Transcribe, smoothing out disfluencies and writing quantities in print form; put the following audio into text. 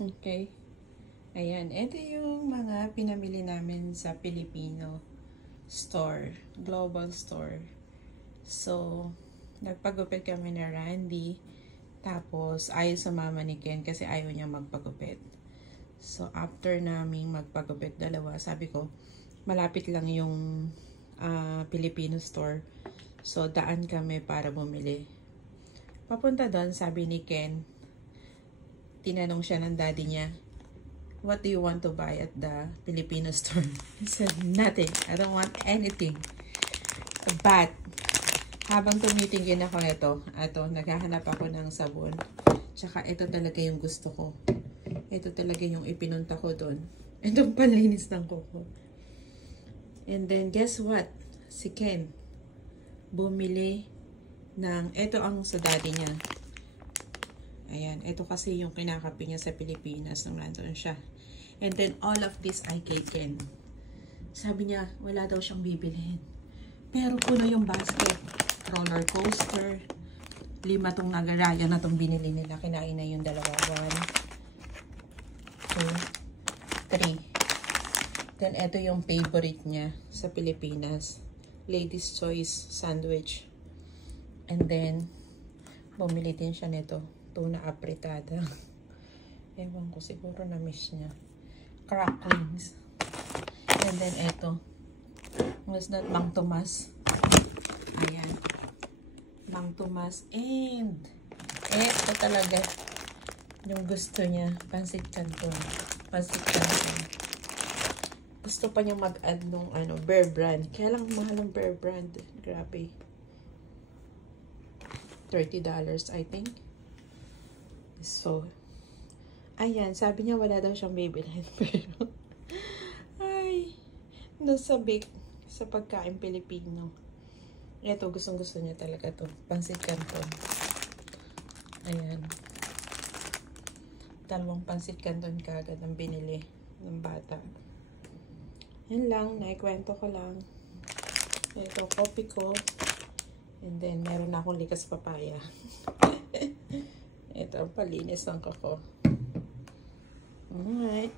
Okay. Ayan. Ito yung mga pinamili namin sa Filipino store. Global store. So, nagpagupit kami na Randy. Tapos, ayaw sumama ni Ken kasi ayaw niya magpagupit. So, after naming magpagupit dalawa, sabi ko, malapit lang yung Filipino store. So, daan kami para bumili. Papunta doon, sabi ni Ken, tinanong siya ng daddy niya, what do you want to buy at the Filipino store? He said, nothing. I don't want anything. But, habang tumitingin ako nito, naghahanap ako ng sabon. Tsaka ito talaga yung gusto ko. Ito talaga yung ipinunta ko doon. Itong panlinis ng kuko. And then, guess what? Si Ken, bumili ng, ito ang sa daddy niya. Ayan, ito kasi yung kinakapi niya sa Pilipinas nung nandun siya. And then, all of this ay kay Ken. Sabi niya, wala daw siyang bibilhin. Pero puno yung basket. Roller coaster. 5 tong nagaraya na tong binili nila. Kinain na yung dalawa. 1, 2, 3. Then, ito yung favorite niya sa Pilipinas. Ladies' Choice Sandwich. And then, bumili din siya nito. Tuna apritada. Ewan ko, siguro na-miss niya. Cracklings. And then, ito. Was that Mang Tomas? Ayan. Mang Tomas. And, ito talaga yung gusto niya. Pansit Canton. Pansit Canton. Gusto pa niya mag-add nung Bear Brand. Kaya lang mahal ng Bear Brand. Grabe. $30, I think. So, ayan, sabi niya wala daw siyang bibilhin. Pero, ay, nasabik sa pagkain Pilipino. Ito, gustong-gusto niya talaga to. Pansit Canton. Ayan. 2 pansit Canton kagad ang binili ng bata. Yan lang, naikwento ko lang. Ito, coffee ko. And then, meron na akong likas papaya. Ito, palinis ng kuko. Alright.